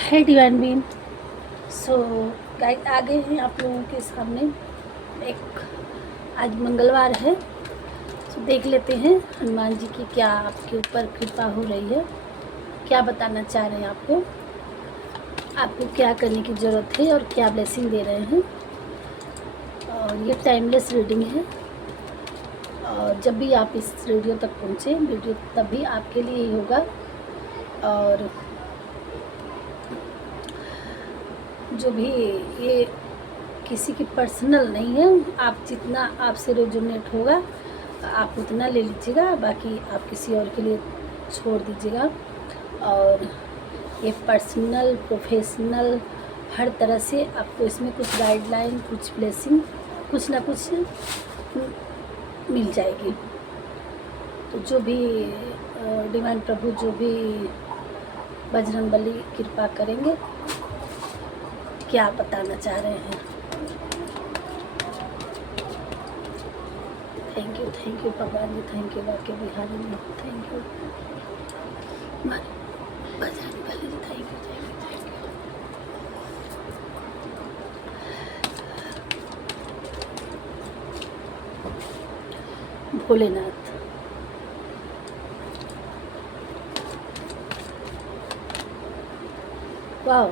है divine been. So guys आ गए हैं आप लोगों के सामने। एक आज मंगलवार है, तो देख लेते हैं हनुमान जी की क्या आपके ऊपर कृपा हो रही है, क्या बताना चाह रहे हैं आपको क्या करने की ज़रूरत है और क्या ब्लेसिंग दे रहे हैं। और ये टाइमलेस रीडिंग है, और जब भी आप इस वीडियो तक पहुँचे, वीडियो तभी आपके लिए ही होगा। और जो भी ये किसी की पर्सनल नहीं है, आप जितना आपसे रेजोनेट होगा आप उतना ले लीजिएगा, बाकी आप किसी और के लिए छोड़ दीजिएगा। और ये पर्सनल प्रोफेशनल हर तरह से आपको इसमें कुछ गाइडलाइन, कुछ ब्लेसिंग, कुछ ना कुछ मिल जाएगी। तो जो भी डिवाइन प्रभु जो भी बजरंगबली कृपा करेंगे, क्या बताना चाह रहे हैं। थैंक यू भगवान जी, थैंक यू वाक्य Bihari ji, thank you Bajrangbali ji, thank you. Bholenath, वाह,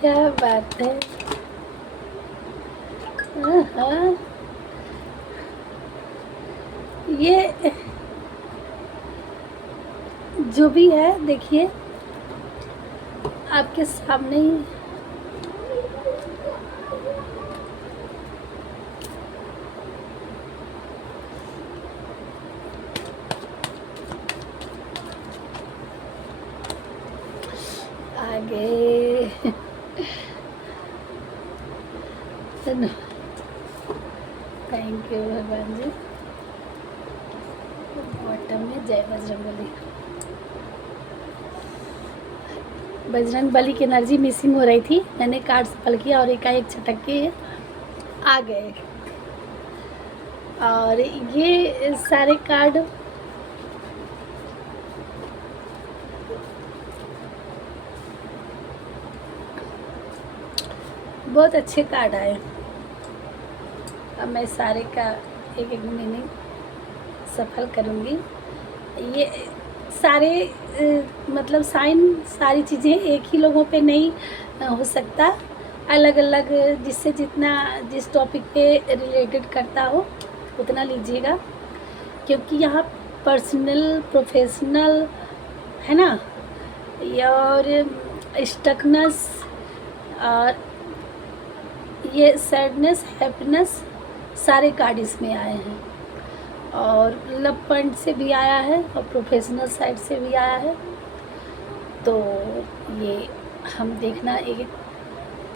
क्या बात है। हाँ, ये जो भी है देखिए आपके सामने ही। आगे थैंक यू भगवान जी। बॉटम में जय बजरंगबली। बजरंगबली की एनर्जी मिसिंग हो रही थी, मैंने कार्ड सफल किया और एकाएक छटक के आ गए। और ये सारे कार्ड बहुत अच्छे कार्ड आए। अब मैं सारे का एक एक मीनिंग सफल करूँगी। ये सारे मतलब साइन, सारी चीज़ें एक ही लोगों पे नहीं हो सकता, अलग अलग जिससे जितना जिस टॉपिक पे रिलेटेड करता हो उतना लीजिएगा, क्योंकि यहाँ पर्सनल प्रोफेशनल है ना, और स्टकनेस, और ये सैडनेस, हैप्पीनेस, सारे कार्ड इसमें आए हैं। और लव पॉइंट से भी आया है और प्रोफेशनल साइड से भी आया है। तो ये हम देखना एक एक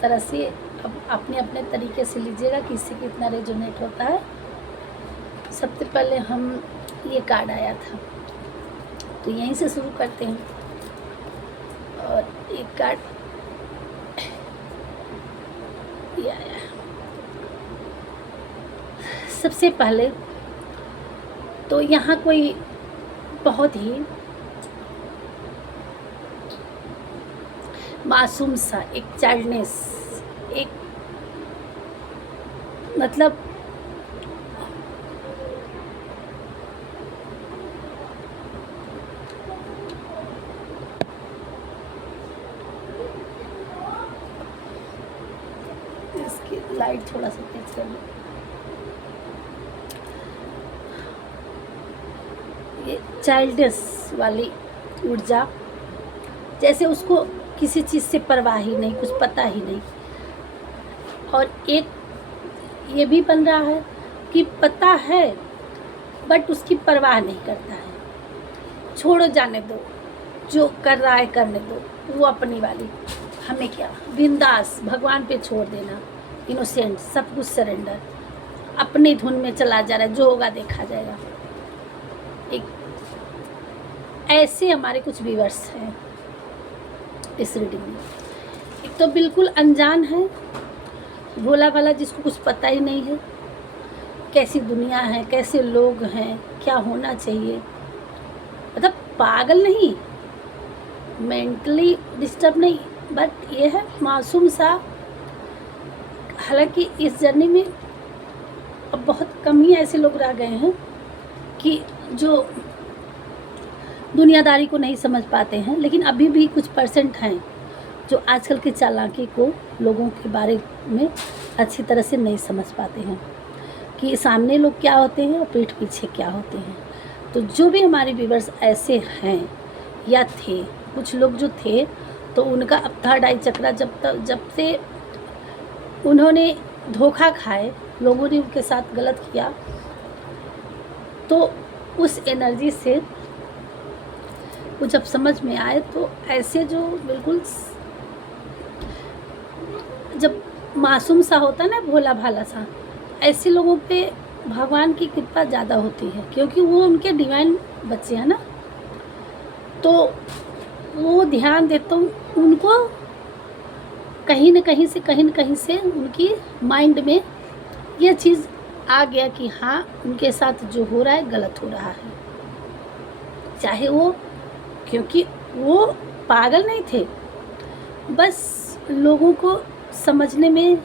तरह से अब अपने अपने तरीके से लीजिएगा कि इससे कितना रेजोनेट होता है। सबसे पहले हम ये कार्ड आया था, तो यहीं से शुरू करते हैं। और एक कार्ड ये आया। सबसे पहले तो यहाँ कोई बहुत ही मासूम सा एक चाइल्डनेस, एक मतलब इसकी लाइट थोड़ा सा तेज कर लो। ये चाइल्डनेस वाली ऊर्जा, जैसे उसको किसी चीज़ से परवाह ही नहीं, कुछ पता ही नहीं। और एक ये भी बन रहा है कि पता है बट उसकी परवाह नहीं करता है। छोड़ो, जाने दो, जो कर रहा है करने दो, वो अपनी वाली, हमें क्या, बिंदास भगवान पे छोड़ देना, इनोसेंट, सब कुछ सरेंडर, अपनी धुन में चला जा रहा है, जो होगा देखा जाएगा। एक ऐसे हमारे कुछ व्यूअर्स हैं इस रीडिंग में। एक तो बिल्कुल अनजान है, भोला भाला, जिसको कुछ पता ही नहीं है कैसी दुनिया है, कैसे लोग हैं, क्या होना चाहिए। मतलब पागल नहीं, मेंटली डिस्टर्ब नहीं, बट ये है मासूम सा। हालांकि इस जर्नी में अब बहुत कम ही ऐसे लोग रह गए हैं कि जो दुनियादारी को नहीं समझ पाते हैं, लेकिन अभी भी कुछ परसेंट हैं जो आजकल की चालाकी को लोगों के बारे में अच्छी तरह से नहीं समझ पाते हैं कि सामने लोग क्या होते हैं और पीठ पीछे क्या होते हैं। तो जो भी हमारे व्यूअर्स ऐसे हैं या थे, कुछ लोग जो थे, तो उनका अब थर्ड आई चक्रा जब से उन्होंने धोखा खाए, लोगों ने उनके साथ गलत किया, तो उस एनर्जी से वो जब समझ में आए, तो ऐसे जो बिल्कुल जब मासूम सा होता है ना, भोला भाला सा, ऐसे लोगों पे भगवान की कृपा ज़्यादा होती है, क्योंकि वो उनके डिवाइन बच्चे हैं ना। तो वो ध्यान देता हूँ उनको, कहीं न कहीं से उनकी माइंड में ये चीज़ आ गया कि हाँ, उनके साथ जो हो रहा है गलत हो रहा है। चाहे वो, क्योंकि वो पागल नहीं थे, बस लोगों को समझने में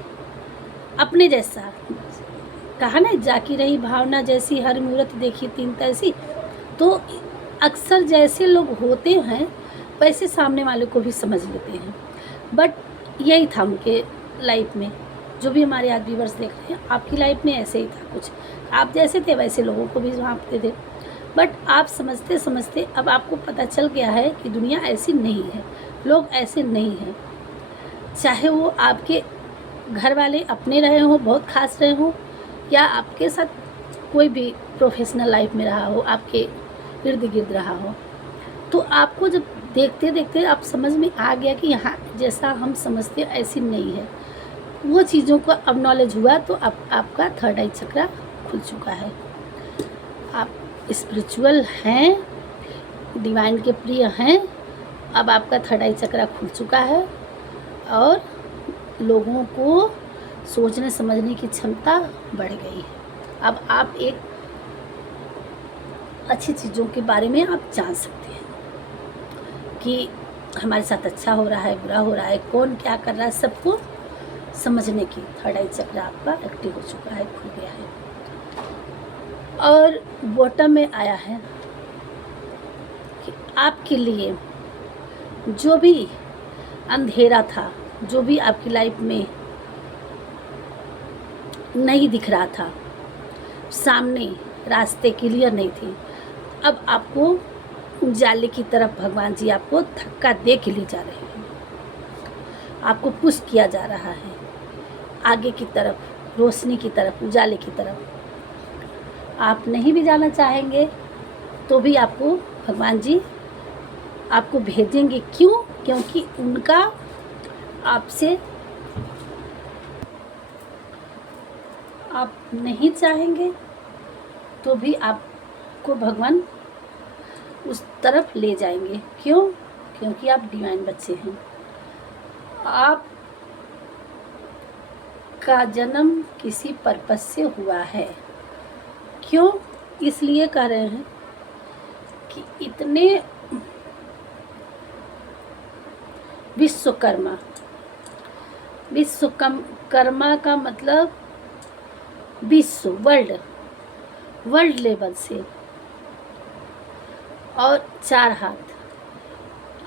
अपने जैसा, कहा ना, जाकी रही भावना जैसी, हर मूरत देखी तीन तैसी। तो अक्सर जैसे लोग होते हैं वैसे सामने वाले को भी समझ लेते हैं। बट यही था उनके लाइफ में। जो भी हमारे आज व्यूअर्स देख रहे हैं, आपकी लाइफ में ऐसे ही था कुछ। आप जैसे थे वैसे लोगों को भी भांपते थे। बट आप समझते समझते अब आपको पता चल गया है कि दुनिया ऐसी नहीं है, लोग ऐसे नहीं हैं। चाहे वो आपके घर वाले अपने रहे हों, बहुत खास रहे हों, या आपके साथ कोई भी प्रोफेशनल लाइफ में रहा हो, आपके इर्द गिर्द रहा हो, तो आपको जब देखते देखते आप समझ में आ गया कि यहाँ जैसा हम समझते ऐसी नहीं है। वो चीज़ों का अब नॉलेज हुआ, तो अब आपका थर्ड आई चक्रा खुल चुका है। आप स्पिरिचुअल हैं, डिवाइन के प्रिय हैं। अब आपका थर्ड आई चक्रा खुल चुका है और लोगों को सोचने समझने की क्षमता बढ़ गई है। अब आप एक अच्छी चीज़ों के बारे में आप जान सकते हैं कि हमारे साथ अच्छा हो रहा है, बुरा हो रहा है, कौन क्या कर रहा है, सबको समझने की थर्ड आई चक्र आपका एक्टिव हो चुका है, खुल गया है। और बॉटम में आया है कि आपके लिए जो भी अंधेरा था, जो भी आपकी लाइफ में नहीं दिख रहा था, सामने रास्ते क्लियर नहीं थे, अब आपको उजाले की तरफ भगवान जी आपको धक्का दे के ले जा रहे हैं। आपको पुश किया जा रहा है आगे की तरफ, रोशनी की तरफ, उजाले की तरफ। आप नहीं भी जाना चाहेंगे तो भी आपको भगवान जी आपको भेजेंगे। क्यों? क्योंकि उनका आपसे, आप नहीं चाहेंगे तो भी आपको भगवान उस तरफ ले जाएंगे। क्यों? क्योंकि आप डिवाइन बच्चे हैं। आप का जन्म किसी पर्पस से हुआ है। क्यों? इसलिए कह रहे हैं कि इतने विश्वकर्मा का मतलब विश्व, वर्ल्ड लेवल से, और 4 हाथ,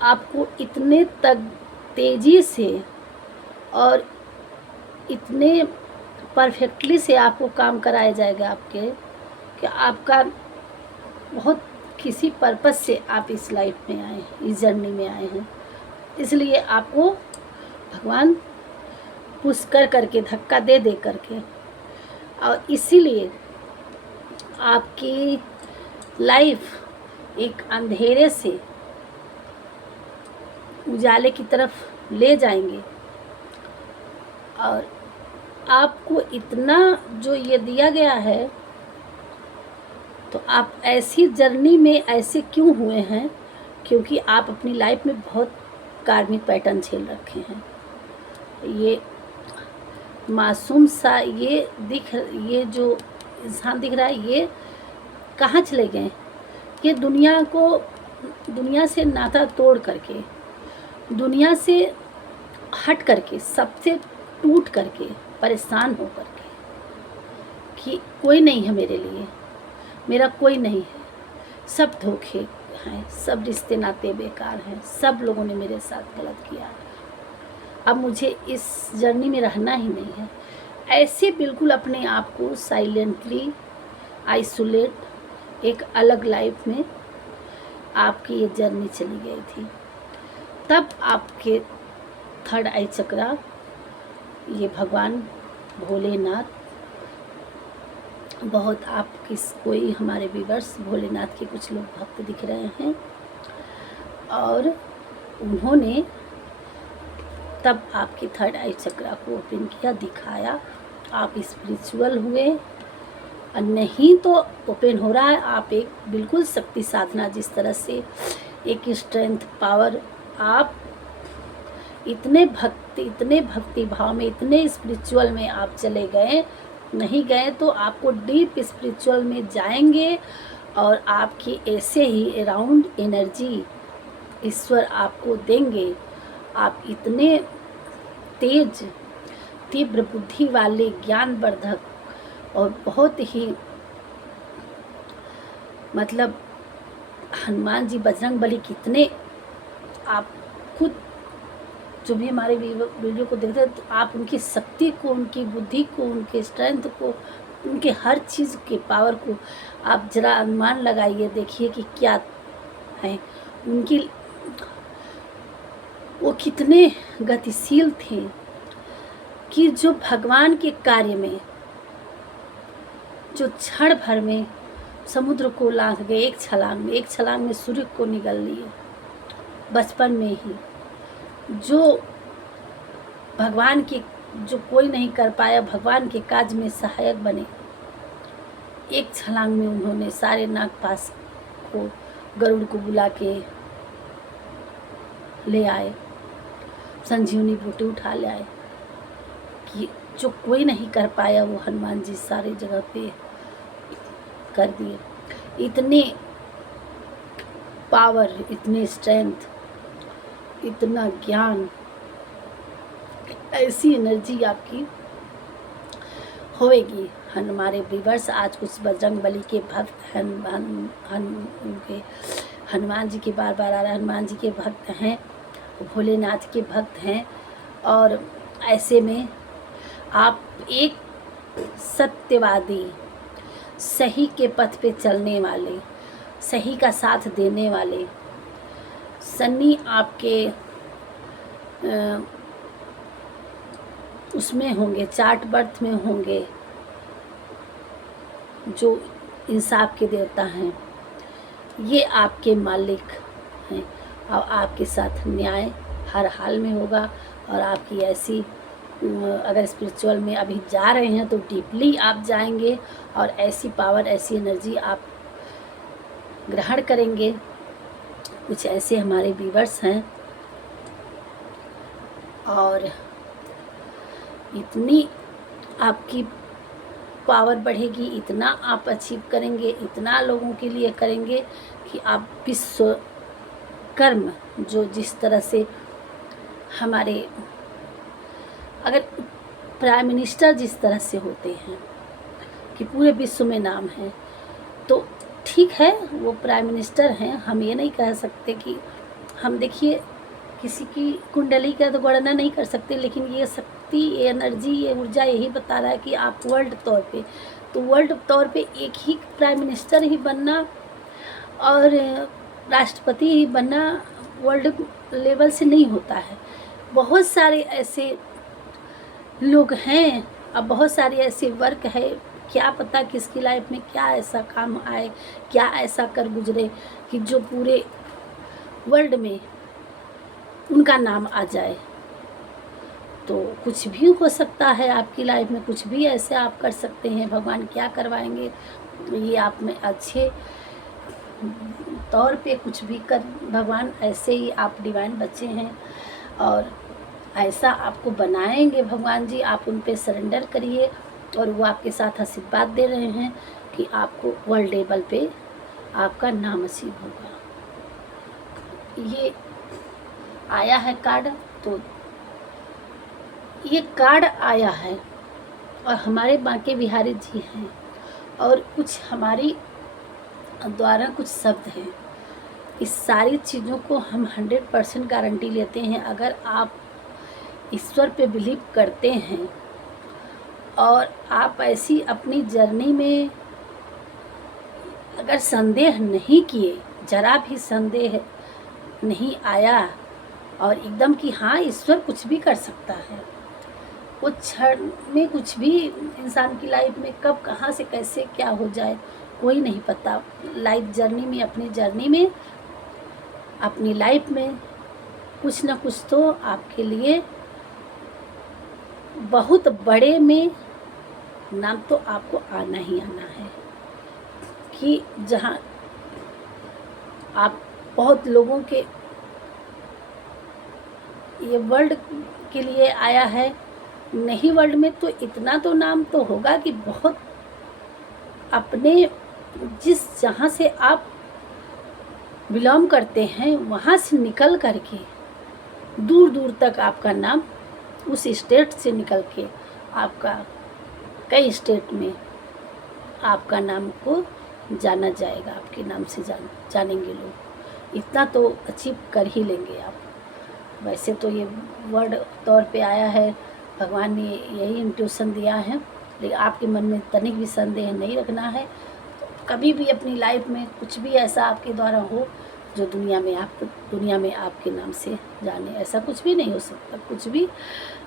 आपको इतने तक तेजी से और इतने परफेक्टली से आपको काम कराया जाएगा आपके, कि आपका बहुत किसी पर्पस से आप इस लाइफ में आए हैं, इस जर्नी में आए हैं। इसलिए आपको भगवान पुश कर करके, धक्का दे दे करके, और इसीलिए आपकी लाइफ एक अंधेरे से उजाले की तरफ ले जाएंगे। और आपको इतना जो ये दिया गया है, तो आप ऐसी जर्नी में ऐसे क्यों हुए हैं? क्योंकि आप अपनी लाइफ में बहुत कार्मिक पैटर्न झेल रखे हैं। ये मासूम सा ये जो इंसान दिख रहा है, ये कहाँ चले गए? ये दुनिया से नाता तोड़ करके, दुनिया से हट करके, सबसे टूट करके, परेशान हो करके कि कोई नहीं है मेरे लिए, मेरा कोई नहीं है, सब धोखे हैं, सब रिश्ते नाते बेकार हैं, सब लोगों ने मेरे साथ गलत किया है, अब मुझे इस जर्नी में रहना ही नहीं है। ऐसे बिल्कुल अपने आप को साइलेंटली आइसोलेट एक अलग लाइफ में आपकी ये जर्नी चली गई थी। तब आपके थर्ड आई चक्रा, ये भगवान भोलेनाथ, बहुत आपकी कोई हमारे व्यूअर्स भोलेनाथ के कुछ लोग भक्त दिख रहे हैं, और उन्होंने तब आपके थर्ड आई चक्रा को ओपन किया, दिखाया, आप स्पिरिचुअल हुए। और नहीं तो ओपन हो रहा है, आप एक बिल्कुल शक्ति साधना, जिस तरह से एक स्ट्रेंथ पावर, आप इतने भक्ति भाव में, इतने स्पिरिचुअल में आप चले गए। नहीं गए तो आपको डीप स्पिरिचुअल में जाएंगे, और आपकी ऐसे ही अराउंड एनर्जी ईश्वर आपको देंगे। आप इतने तेज तीव्र बुद्धि वाले, ज्ञानवर्धक, और बहुत ही मतलब हनुमान जी, बजरंग बली, कितने आप खुद जो भी हमारे वीडियो को देखते हैं, तो आप उनकी शक्ति को, उनकी बुद्धि को, उनके स्ट्रेंथ को, उनके हर चीज़ के पावर को आप जरा अनुमान लगाइए, देखिए कि क्या है उनकी, वो कितने गतिशील थे कि जो भगवान के कार्य में, जो क्षण भर में समुद्र को लांघ गए, एक छलांग में सूर्य को निगल लिए बचपन में ही। जो भगवान के, जो कोई नहीं कर पाया, भगवान के काज में सहायक बने, एक छलांग में उन्होंने सारे नागपाश को, गरुड़ को बुला के ले आए, संजीवनी बूटी उठा ले आए, कि जो कोई नहीं कर पाया वो हनुमान जी सारी जगह पे कर दिए। इतने पावर, इतने स्ट्रेंथ, इतना ज्ञान, ऐसी एनर्जी आपकी होएगी। हमारे व्यूअर्स आज कुछ बजरंग बली के भक्त हैं, उनके हनुमान जी के बार बार आ रहा है, हनुमान जी के भक्त हैं, भोलेनाथ के भक्त हैं, और ऐसे में आप एक सत्यवादी, सही के पथ पे चलने वाले, सही का साथ देने वाले, सन्नी आपके उसमें होंगे, चार्ट बर्थ में होंगे, जो इंसाफ के देवता हैं, ये आपके मालिक हैं, और आपके साथ न्याय हर हाल में होगा। और आपकी ऐसी, अगर स्पिरिचुअल में अभी जा रहे हैं तो डीपली आप जाएंगे, और ऐसी पावर, ऐसी एनर्जी आप ग्रहण करेंगे। कुछ ऐसे हमारे व्यूअर्स हैं, और इतनी आपकी पावर बढ़ेगी, इतना आप अचीव करेंगे, इतना लोगों के लिए करेंगे कि आप विश्वकर्म, जो जिस तरह से हमारे, अगर प्राइम मिनिस्टर जिस तरह से होते हैं कि पूरे विश्व में नाम है, तो ठीक है वो प्राइम मिनिस्टर हैं, हम ये नहीं कह सकते कि हम, देखिए किसी की कुंडली का तो गणना नहीं कर सकते, लेकिन ये शक्ति, ये एनर्जी, ये ऊर्जा यही बता रहा है कि आप वर्ल्ड तौर पे, तो वर्ल्ड तौर पे एक ही प्राइम मिनिस्टर ही बनना और राष्ट्रपति ही बनना वर्ल्ड लेवल से नहीं होता है। बहुत सारे ऐसे लोग हैं, अब बहुत सारे ऐसे वर्क है, क्या पता किसकी लाइफ में क्या ऐसा काम आए, क्या ऐसा कर गुजरे कि जो पूरे वर्ल्ड में उनका नाम आ जाए। तो कुछ भी हो सकता है आपकी लाइफ में, कुछ भी ऐसे आप कर सकते हैं। भगवान क्या करवाएंगे ये आप में अच्छे तौर पे कुछ भी कर, भगवान ऐसे ही आप डिवाइन बच्चे हैं और ऐसा आपको बनाएंगे भगवान जी। आप उन पे सरेंडर करिए और वो आपके साथ आशीर्वाद दे रहे हैं कि आपको वर्ल्ड लेवल पे आपका नाम नसीब होगा। ये आया है कार्ड, तो ये कार्ड आया है और हमारे बांके बिहारी जी हैं और कुछ हमारी द्वारा कुछ शब्द हैं। इस सारी चीज़ों को हम 100% गारंटी लेते हैं। अगर आप ईश्वर पे बिलीव करते हैं और आप ऐसी अपनी जर्नी में अगर संदेह नहीं किए, जरा भी संदेह नहीं आया और एकदम कि हाँ ईश्वर कुछ भी कर सकता है, वो क्षण में कुछ भी इंसान की लाइफ में कब कहाँ से कैसे क्या हो जाए कोई नहीं पता। लाइफ जर्नी में, अपनी जर्नी में, अपनी लाइफ में कुछ ना कुछ तो आपके लिए बहुत बड़े में नाम तो आपको आना ही आना है। कि जहाँ आप बहुत लोगों के ये वर्ल्ड के लिए आया है, नहीं वर्ल्ड में तो इतना तो नाम तो होगा कि बहुत अपने जिस जहाँ से आप बिलोंग करते हैं वहाँ से निकल करके दूर दूर तक आपका नाम, उस स्टेट से निकल के आपका कई स्टेट में आपका नाम को जाना जाएगा, आपके नाम से जानेंगे लोग। इतना तो अचीव कर ही लेंगे आप। वैसे तो ये वर्ड तौर पे आया है, भगवान ने यही इंट्यूशन दिया है, लेकिन आपके मन में तनिक भी संदेह नहीं रखना है। कभी भी अपनी लाइफ में कुछ भी ऐसा आपके द्वारा हो जो दुनिया में आपके नाम से जाने, ऐसा कुछ भी नहीं हो सकता। कुछ भी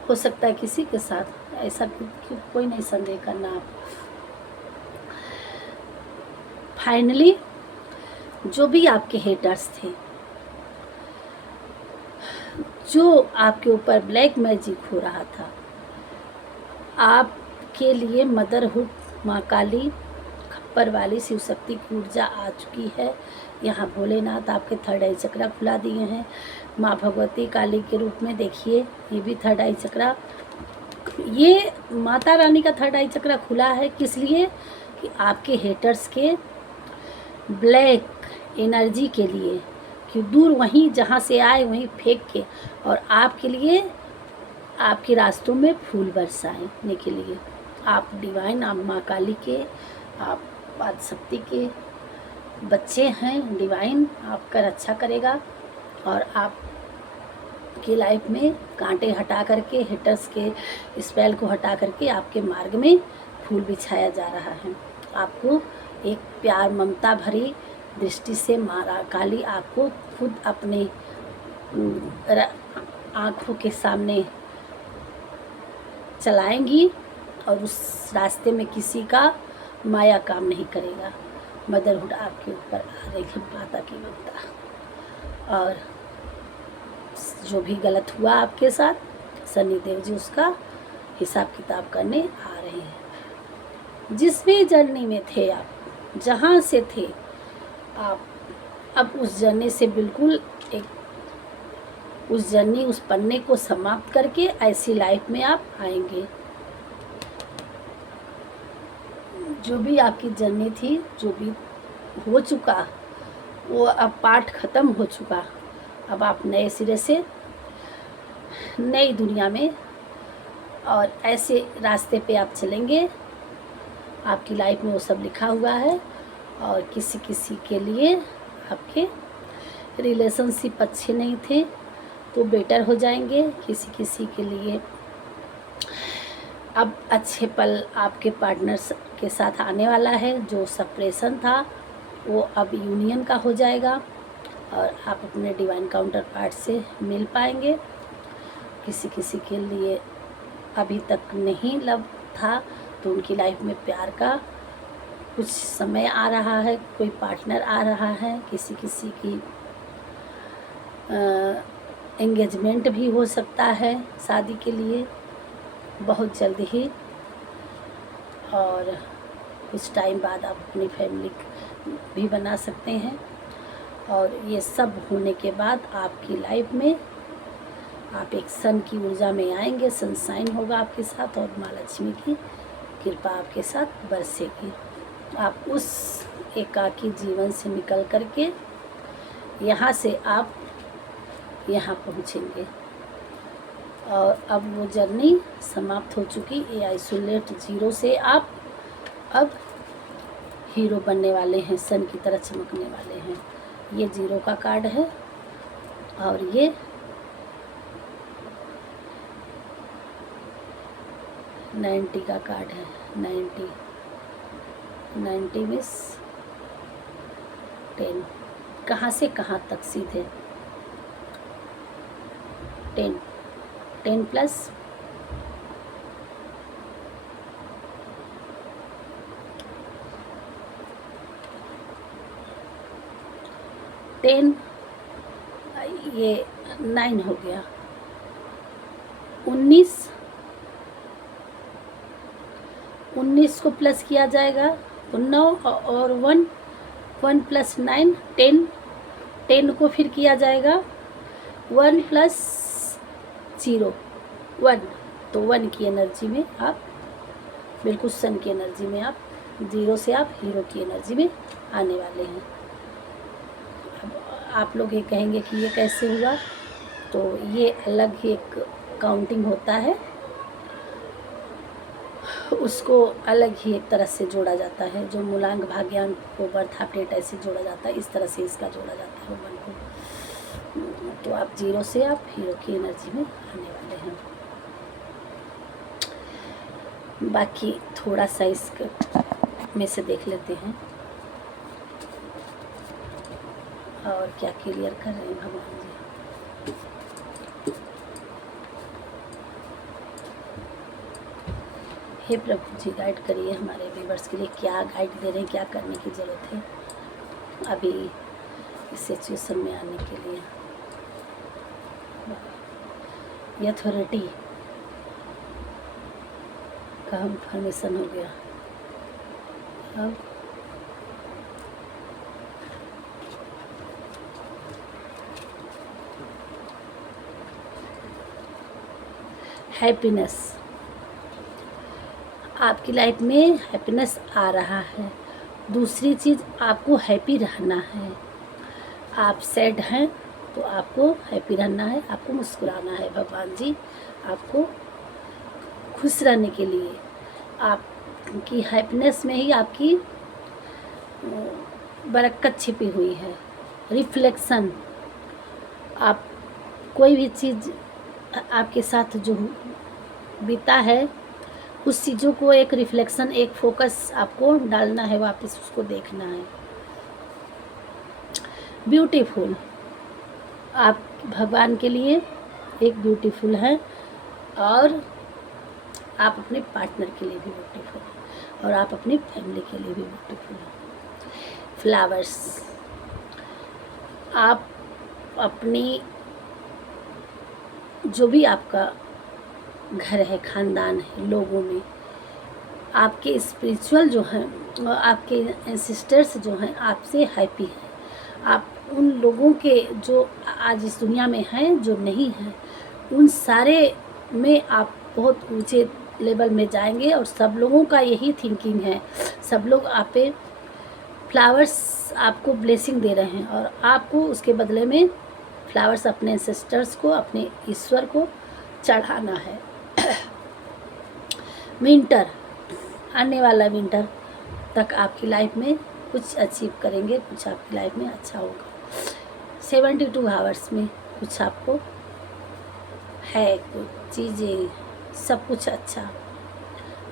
हो सकता है किसी के साथ, ऐसा कोई नहीं संदेह करना आप। फाइनली जो भी आपके हेटर्स थे, जो आपके ऊपर ब्लैक मैजिक हो रहा था, आपके लिए मदरहुड माँ काली खप्पर वाली शिव शक्ति की ऊर्जा आ चुकी है। यहाँ भोलेनाथ आपके थर्ड आई चक्रा खुला दिए हैं। माँ भगवती काली के रूप में देखिए, ये भी थर्ड आई चक्रा, ये माता रानी का थर्ड आई चक्रा खुला है। किस लिए? कि आपके हेटर्स के ब्लैक एनर्जी के लिए, कि दूर वहीं जहाँ से आए वहीं फेंक के और आपके लिए आपके रास्तों में फूल बरसाने के लिए। आप डिवाइन, आप माँ काली के, आप आदिशक्ति के बच्चे हैं। डिवाइन आपका रक्षा करेगा और आपकी लाइफ में कांटे हटा करके, हिटर्स के स्पेल को हटा करके आपके मार्ग में फूल बिछाया जा रहा है। आपको एक प्यार ममता भरी दृष्टि से माँ काली आपको खुद अपने आँखों के सामने चलाएंगी और उस रास्ते में किसी का माया काम नहीं करेगा। मदरहुड आपके ऊपर आ रही है, माता की ममता। और जो भी गलत हुआ आपके साथ, शनिदेव जी उसका हिसाब किताब करने आ रहे हैं। जिस भी जर्नी में थे आप, जहाँ से थे आप, अब उस जर्नी से बिल्कुल उस जर्नी, उस पन्ने को समाप्त करके ऐसी लाइफ में आप आएंगे। जो भी आपकी जर्नी थी, जो भी हो चुका, वो अब पार्ट ख़त्म हो चुका। अब आप नए सिरे से नई दुनिया में और ऐसे रास्ते पे आप चलेंगे। आपकी लाइफ में वो सब लिखा हुआ है। और किसी किसी के लिए आपके रिलेशनशिप अच्छे नहीं थे तो बेटर हो जाएंगे। किसी किसी के लिए अब अच्छे पल आपके पार्टनर्स के साथ आने वाला है। जो सेपरेशन था वो अब यूनियन का हो जाएगा और आप अपने डिवाइन काउंटर पार्ट से मिल पाएंगे। किसी किसी के लिए अभी तक नहीं लव था तो उनकी लाइफ में प्यार का कुछ समय आ रहा है, कोई पार्टनर आ रहा है। किसी किसी की एंगेजमेंट भी हो सकता है शादी के लिए बहुत जल्द ही। और कुछ टाइम बाद आप अपनी फैमिली भी बना सकते हैं। और ये सब होने के बाद आपकी लाइफ में आप एक सन की ऊर्जा में आएंगे, सनशाइन होगा आपके साथ और माँ लक्ष्मी की कृपा आपके साथ बरसेगी। आप उस एकाकी जीवन से निकल करके यहाँ से आप यहाँ पहुँचेंगे। और अब वो जर्नी समाप्त हो चुकी। ये आइसोलेट जीरो से आप अब हीरो बनने वाले हैं, सन की तरह चमकने वाले हैं। ये जीरो का कार्ड है और ये 90 का कार्ड है। 90 मीन्स 10, कहाँ से कहाँ तक सीधे 10 प्लस 10, ये 9 हो गया। 19 को प्लस किया जाएगा तो 9 और 1 प्लस 9 10 को फिर किया जाएगा 1 प्लस 0 1, तो 1 की एनर्जी में आप बिल्कुल सन की एनर्जी में आप जीरो से आप हीरो की एनर्जी में आने वाले हैं। अब आप लोग ये कहेंगे कि ये कैसे हुआ, तो ये अलग ही एक काउंटिंग होता है, उसको अलग ही एक तरह से जोड़ा जाता है। जो मूलांक भाग्यांक को बर्थ डेट ऐसे जोड़ा जाता है, इस तरह से इसका जोड़ा जाता है 1 को। तो आप जीरो से आप हीरो की एनर्जी में आने वाले हैं। बाकी थोड़ा सा इसके में से देख लेते हैं और क्या क्लियर कर रहे हैं भगवान जी। हे प्रभु जी, गाइड करिए हमारे व्यूवर्स के लिए, क्या गाइड दे रहे हैं, क्या करने की ज़रूरत है अभी इस सिचुएशन में आने के लिए। ये अथॉरिटी का इंफॉर्मेशन हो गया। अब हैप्पीनेस, आपकी लाइफ में हैप्पीनेस आ रहा है। दूसरी चीज़, आपको हैप्पी रहना है। आप सैड हैं तो आपको हैप्पी रहना है, आपको मुस्कुराना है। भगवान जी आपको खुश रहने के लिए, आपकी हैप्पीनेस में ही आपकी बरकत छिपी हुई है। रिफ्लेक्शन, आप कोई भी चीज़ आपके साथ जो बीता है उस चीज़ों को एक रिफ्लेक्शन, एक फोकस आपको डालना है, वापस उसको देखना है। ब्यूटीफुल, आप भगवान के लिए एक ब्यूटीफुल हैं और आप अपने पार्टनर के लिए भी ब्यूटीफुल हैं और आप अपनी फैमिली के लिए भी ब्यूटीफुल हैं। फ्लावर्स, आप अपनी जो भी आपका घर है, ख़ानदान है, लोगों में आपके स्पिरिचुअल जो हैं, आपके एंसेस्टर्स जो हैं आपसे हैप्पी हैं। आप उन लोगों के जो आज इस दुनिया में हैं, जो नहीं हैं, उन सारे में आप बहुत ऊंचे लेवल में जाएंगे। और सब लोगों का यही थिंकिंग है, सब लोग आप पे फ्लावर्स आपको ब्लेसिंग दे रहे हैं और आपको उसके बदले में फ्लावर्स अपने एंसेस्टर्स को, अपने ईश्वर को चढ़ाना है। विंटर, आने वाला विंटर तक आपकी लाइफ में कुछ अचीव करेंगे, कुछ आपकी लाइफ में अच्छा होगा। 72 आवर्स में कुछ आपको है, कुछ चीज़ें, सब कुछ अच्छा,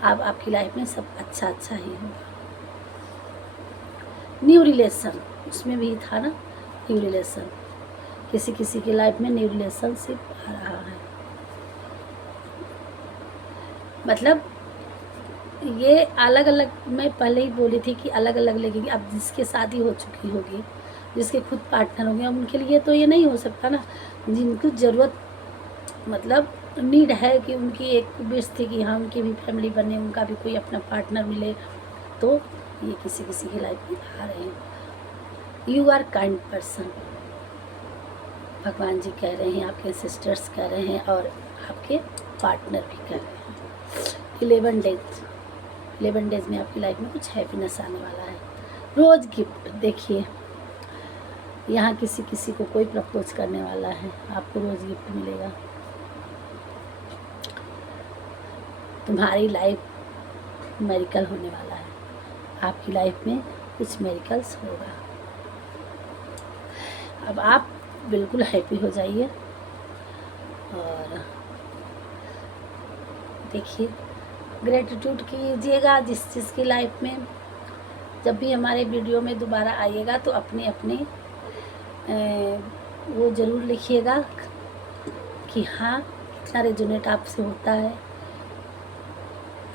अब आपकी लाइफ में सब अच्छा अच्छा ही होगा। न्यू रिलेशन, उसमें भी था ना न्यू रिलेशन, किसी किसी की लाइफ में न्यू रिलेशनशिप आ रहा है। मतलब ये अलग अलग, मैं पहले ही बोली थी कि अलग अलग लगेगी। अब जिसकी शादी हो चुकी होगी, जिसके खुद पार्टनर होंगे, अब उनके लिए तो ये नहीं हो सकता ना। जिनको ज़रूरत, मतलब नीड है कि उनकी एक विश थी कि हाँ उनकी भी फैमिली बने, उनका भी कोई अपना पार्टनर मिले, तो ये किसी किसी की लाइफ में आ रहे हैं। यू आर काइंड पर्सन, भगवान जी कह रहे हैं, आपके सिस्टर्स कह रहे हैं और आपके पार्टनर भी कह रहे हैं। 11 डेज में आपकी लाइफ में कुछ हैप्पीनेस आने वाला है। रोज़ गिफ्ट देखिए, यहाँ किसी किसी को कोई प्रपोज करने वाला है, आपको रोज़ गिफ्ट मिलेगा। तुम्हारी लाइफ मेरिकल होने वाला है, आपकी लाइफ में कुछ मेरिकल्स होगा। अब आप बिल्कुल हैप्पी हो जाइए और देखिए, ग्रेटिट्यूड कीजिएगा जिस चीज़ की लाइफ में। जब भी हमारे वीडियो में दोबारा आइएगा तो अपने अपने वो ज़रूर लिखिएगा कि हाँ कितना रेजोनेट आपसे होता है।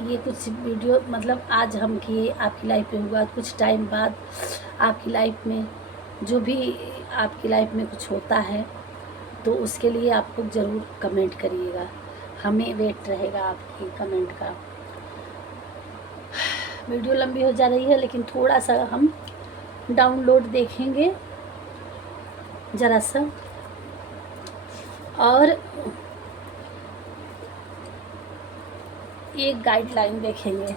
ये कुछ वीडियो मतलब आज हम किए, आपकी लाइफ में हुआ, कुछ टाइम बाद आपकी लाइफ में जो भी आपकी लाइफ में कुछ होता है तो उसके लिए आप लोग ज़रूर कमेंट करिएगा, हमें वेट रहेगा आपकी कमेंट का। वीडियो लंबी हो जा रही है लेकिन थोड़ा सा हम डाउनलोड देखेंगे ज़रा सा, और एक गाइडलाइन देखेंगे।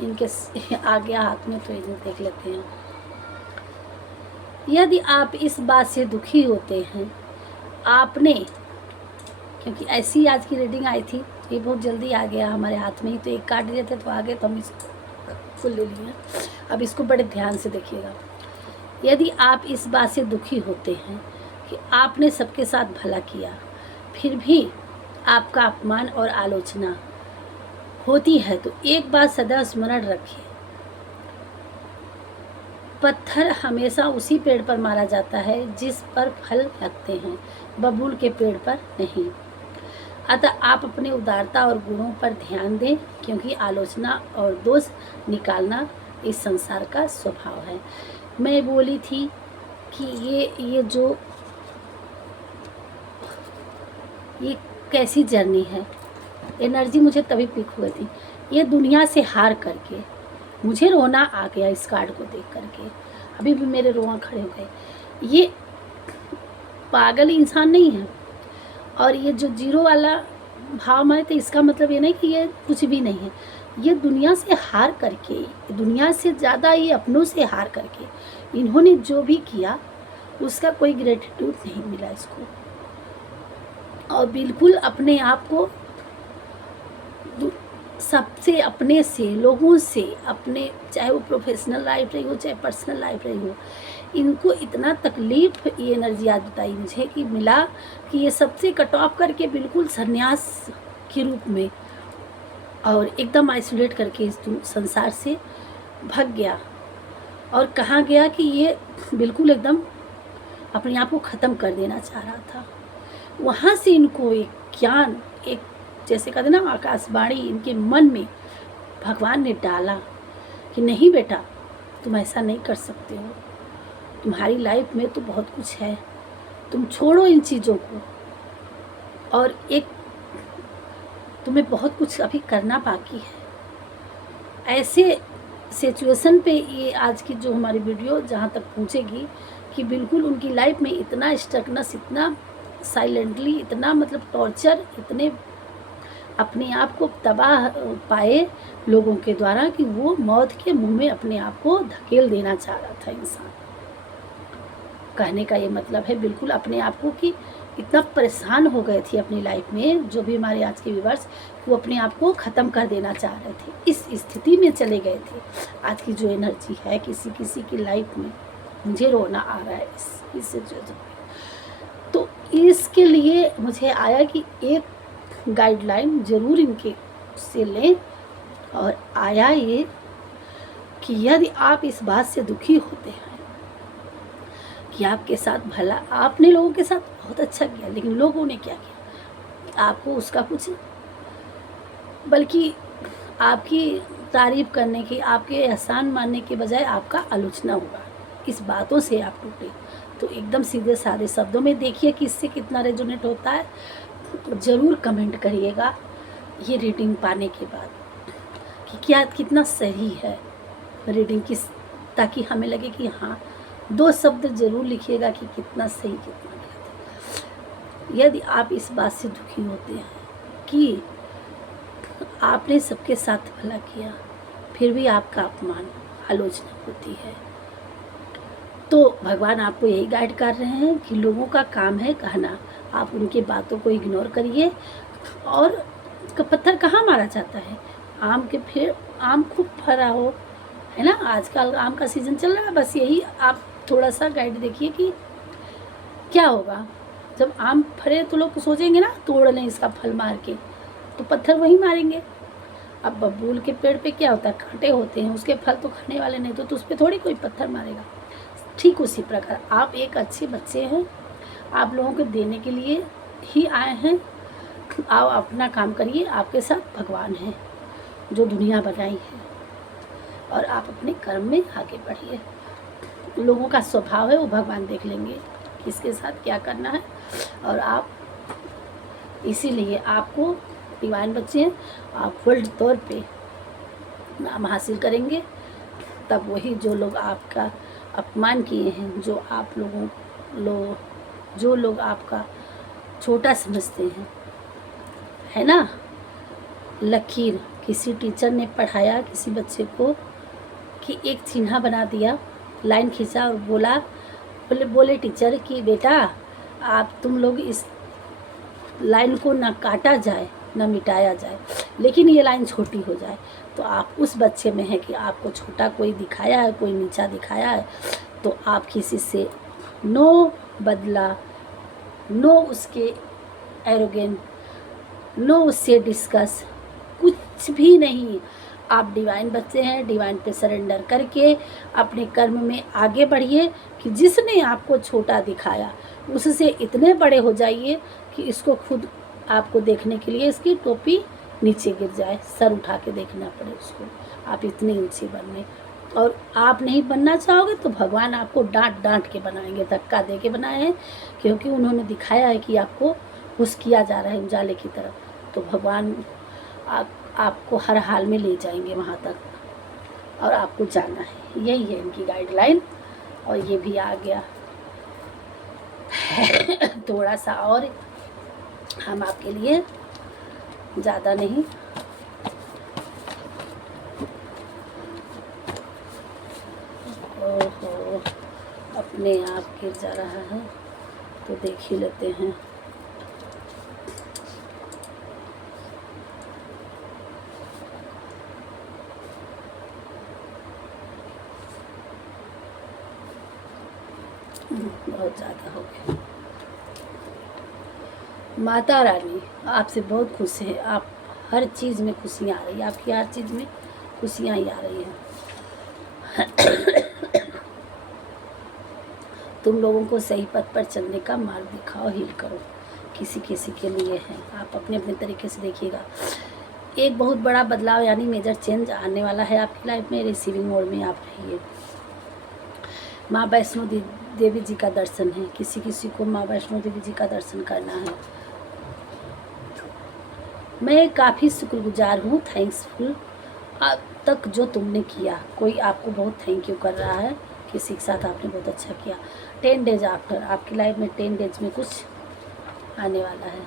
इनके आगे हाथ में तो इन्हें देख लेते हैं। यदि आप इस बात से दुखी होते हैं, आपने, क्योंकि ऐसी आज की रीडिंग आई थी, ये बहुत जल्दी आ गया हमारे हाथ में ही, तो एक काट दिए थे तो आगे तो हम इसको ले लिए। अब इसको बड़े ध्यान से देखिएगा। यदि आप इस बात से दुखी होते हैं कि आपने सबके साथ भला किया, फिर भी आपका अपमान और आलोचना होती है, तो एक बात सदा स्मरण रखिए, पत्थर हमेशा उसी पेड़ पर मारा जाता है जिस पर फल लगते हैं, बबूल के पेड़ पर नहीं। अतः आप अपने उदारता और गुणों पर ध्यान दें, क्योंकि आलोचना और दोष निकालना इस संसार का स्वभाव है। मैं बोली थी कि ये कैसी जर्नी है, एनर्जी मुझे तभी पिक हुई थी। ये दुनिया से हार करके मुझे रोना आ गया इस कार्ड को देख करके, अभी भी मेरे रोआ खड़े हो गए। ये पागल इंसान नहीं है, और ये जो जीरो वाला भाव में, तो इसका मतलब ये नहीं कि ये कुछ भी नहीं है। ये दुनिया से हार करके, दुनिया से ज़्यादा ये अपनों से हार करके इन्होंने जो भी किया उसका कोई ग्रेटिट्यूड नहीं मिला इसको, और बिल्कुल अपने आप को सबसे, अपने से, लोगों से, अपने, चाहे वो प्रोफेशनल लाइफ रही हो चाहे पर्सनल लाइफ रही हो, इनको इतना तकलीफ ये एनर्जी आज बताई मुझे कि मिला कि ये सबसे कट ऑफ करके बिल्कुल संन्यास के रूप में और एकदम आइसोलेट करके इस संसार से भाग गया। और कहाँ गया कि ये बिल्कुल एकदम अपने आप को ख़त्म कर देना चाह रहा था। वहाँ से इनको एक ज्ञान, एक जैसे कहते ना आकाशवाणी इनके मन में भगवान ने डाला कि नहीं बेटा, तुम ऐसा नहीं कर सकते हो, तुम्हारी लाइफ में तो बहुत कुछ है, तुम छोड़ो इन चीज़ों को, और एक तुम्हें बहुत कुछ अभी करना बाकी है। ऐसे सिचुएशन पे ये आज की जो हमारी वीडियो जहाँ तक पहुँचेगी कि बिल्कुल उनकी लाइफ में इतना स्टकनेस, इतना साइलेंटली, इतना मतलब टॉर्चर, इतने अपने आप को तबाह पाए लोगों के द्वारा कि वो मौत के मुंह में अपने आप को धकेल देना चाह रहा था इंसान। कहने का ये मतलब है बिल्कुल अपने आप को कि इतना परेशान हो गए थे अपनी लाइफ में, जो भी हमारे आज के व्यूअर्स, वो अपने आप को ख़त्म कर देना चाह रहे थे, इस स्थिति में चले गए थे। आज की जो एनर्जी है किसी किसी की लाइफ में, मुझे रोना आ रहा है इस सिचुएशन में। तो इसके लिए मुझे आया कि एक गाइडलाइन ज़रूर इनके से लें, और आया ये कि यदि आप इस बात से दुखी होते हैं कि आपके साथ भला, आपने लोगों के साथ बहुत अच्छा किया, लेकिन लोगों ने क्या किया, आपको उसका कुछ, बल्कि आपकी तारीफ़ करने की, आपके एहसान मानने के बजाय आपका आलोचना हुआ, इस बातों से आप टूटे। तो एकदम सीधे साधे शब्दों में देखिए कि इससे कितना रेजोनेट होता है। ज़रूर कमेंट करिएगा, ये रीडिंग पाने के बाद कि क्या कितना सही है रीडिंग किस, ताकि हमें लगे कि हाँ 2 शब्द ज़रूर लिखिएगा कि कितना सही कितना गलत है। यदि आप इस बात से दुखी होते हैं कि आपने सबके साथ भला किया फिर भी आपका अपमान आलोचना होती है, तो भगवान आपको यही गाइड कर रहे हैं कि लोगों का काम है कहना, आप उनकी बातों को इग्नोर करिए। और पत्थर कहाँ मारा जाता है, आम के फिर आम खूब फरा हो, है ना, आजकल आम का सीज़न चल रहा है। बस यही आप थोड़ा सा गाइड देखिए कि क्या होगा जब आम फरे, तो लोग सोचेंगे ना तोड़ लें इसका फल मार के, तो पत्थर वही मारेंगे। अब बबूल के पेड़ पे क्या होता है, कांटे होते हैं, उसके फल तो खाने वाले नहीं, तो उस पर थोड़ी कोई पत्थर मारेगा। ठीक उसी प्रकार आप एक अच्छे बच्चे हैं, आप लोगों को देने के लिए ही आए हैं। आप अपना काम करिए, आपके साथ भगवान है जो दुनिया बनाई है, और आप अपने कर्म में आगे बढ़िए। लोगों का स्वभाव है वो भगवान देख लेंगे किसके साथ क्या करना है, और आप इसीलिए आपको डिवाइन बच्चे हैं, आप वर्ल्ड तौर पे नाम हासिल करेंगे। तब वही जो लोग आपका अपमान किए हैं, जो लोग आपका छोटा समझते हैं, है ना। लकीर, किसी टीचर ने पढ़ाया किसी बच्चे को कि एक चिन्ह बना दिया, लाइन खींचा और बोले टीचर कि बेटा आप तुम लोग इस लाइन को ना काटा जाए ना मिटाया जाए, लेकिन ये लाइन छोटी हो जाए। तो आप उस बच्चे में है कि आपको छोटा कोई दिखाया है, कोई नीचा दिखाया है, तो आप किसी से नो बदला, नो उसके एरोगेंट, नो उससे डिस्कस, कुछ भी नहीं। आप डिवाइन बच्चे हैं, डिवाइन पे सरेंडर करके अपने कर्म में आगे बढ़िए कि जिसने आपको छोटा दिखाया उससे इतने बड़े हो जाइए कि इसको खुद आपको देखने के लिए इसकी टोपी नीचे गिर जाए, सर उठा के देखना पड़े उसको, आप इतनी ऊंची बनने। और आप नहीं बनना चाहोगे तो भगवान आपको डांट के बनाएंगे, धक्का दे के बनाए हैं, क्योंकि उन्होंने दिखाया है कि आपको पुश किया जा रहा है उजाले की तरफ। तो भगवान आपको हर हाल में ले जाएंगे वहाँ तक, और आपको जाना है। यही है इनकी गाइडलाइन, और ये भी आ गया थोड़ा सा और हम आपके लिए, ज़्यादा नहीं। ओहो, अपने आप गिर जा रहा है, तो देख ही लेते हैं। बहुत ज़्यादा हो गया। माता रानी आपसे बहुत खुश है, आप हर चीज़ में खुशियाँ आ रही है, आपकी हर चीज़ में खुशियाँ ही आ रही हैं। तुम लोगों को सही पथ पर चलने का मार्ग दिखाओ, हील करो, किसी किसी के लिए है। आप अपने अपने तरीके से देखिएगा। एक बहुत बड़ा बदलाव यानी मेजर चेंज आने वाला है आपकी लाइफ में। रिसीविंग मोड में आप रहिए। माँ वैष्णो देवी जी का दर्शन है, किसी किसी को माँ वैष्णो देवी जी का दर्शन करना है। मैं काफ़ी शुक्रगुजार हूँ, थैंक्सफुल अब तक जो तुमने किया। कोई आपको बहुत थैंक यू कर रहा है, किसी के साथ आपने बहुत अच्छा किया। 10 डेज आफ्टर, आपकी लाइफ में 10 डेज में कुछ आने वाला है।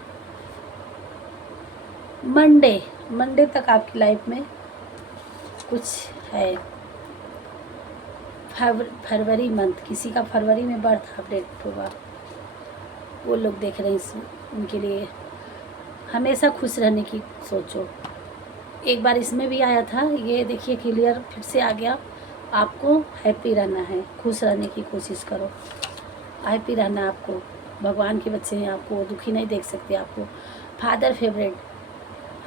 मंडे तक आपकी लाइफ में कुछ है। फरवरी मंथ, किसी का फरवरी में बर्थ अपडेट होगा, वो लोग देख रहे हैं, उनके लिए हमेशा खुश रहने की सोचो। एक बार इसमें भी आया था, ये देखिए क्लियर फिर से आ गया। आपको हैप्पी रहना है, खुश रहने की कोशिश करो, हैप्पी रहना। आपको भगवान के बच्चे हैं, आपको दुखी नहीं देख सकते। आपको फादर फेवरेट,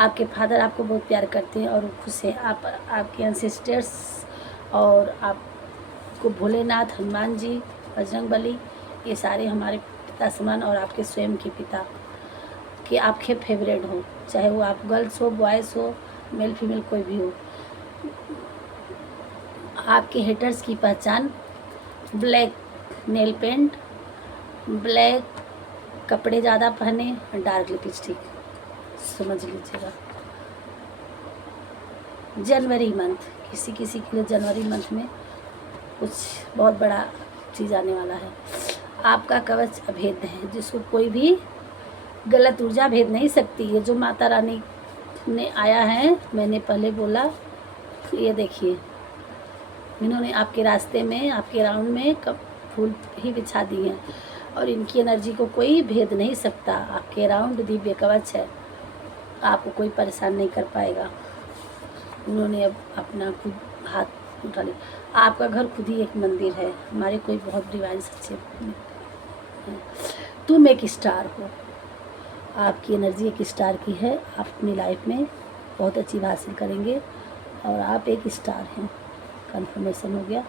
आपके फादर आपको बहुत प्यार करते हैं और वो खुश हैं। आपके एंसेस्टर्स और आपको भोलेनाथ, हनुमान जी, बजरंगबली, ये सारे हमारे पिता समान, और आपके स्वयं के पिता कि आपके फेवरेट हो, चाहे वो आप गर्ल्स हो, बॉयज़ हो, मेल फीमेल कोई भी हो। आपके हेटर्स की पहचान ब्लैक नेल पेंट, ब्लैक कपड़े ज़्यादा पहने, डार्क लिपस्टिक, समझ लीजिएगा। जनवरी मंथ, किसी किसी के लिए जनवरी मंथ में कुछ बहुत बड़ा चीज़ आने वाला है। आपका कवच अभेद्य है, जिसको कोई भी गलत ऊर्जा भेद नहीं सकती। ये जो माता रानी ने आया है, मैंने पहले बोला, ये देखिए इन्होंने आपके रास्ते में, आपके राउंड में कब फूल ही बिछा दिए हैं और इनकी एनर्जी को कोई भेद नहीं सकता। आपके राउंड दिव्य कवच है, आपको कोई परेशान नहीं कर पाएगा। उन्होंने अब अपना खुद हाथ उठा लिया। आपका घर खुद ही एक मंदिर है। हमारे कोई बहुत डिवाइन सच्चे हैं। तुम एक स्टार हो, आपकी एनर्जी एक स्टार की है। आप अपनी लाइफ में बहुत अचीव हासिल करेंगे और आप एक स्टार हैं। कंफर्मेशन हो गया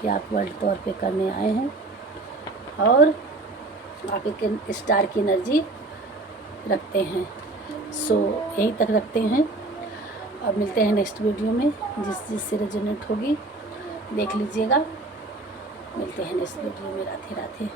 कि आप वर्ल्ड तौर पे करने आए हैं और आप एक स्टार की एनर्जी रखते हैं। सो यहीं तक रखते हैं और मिलते हैं नेक्स्ट वीडियो में। जिससे रेजोनेट होगी देख लीजिएगा। मिलते हैं नेक्स्ट वीडियो में। राधे राधे।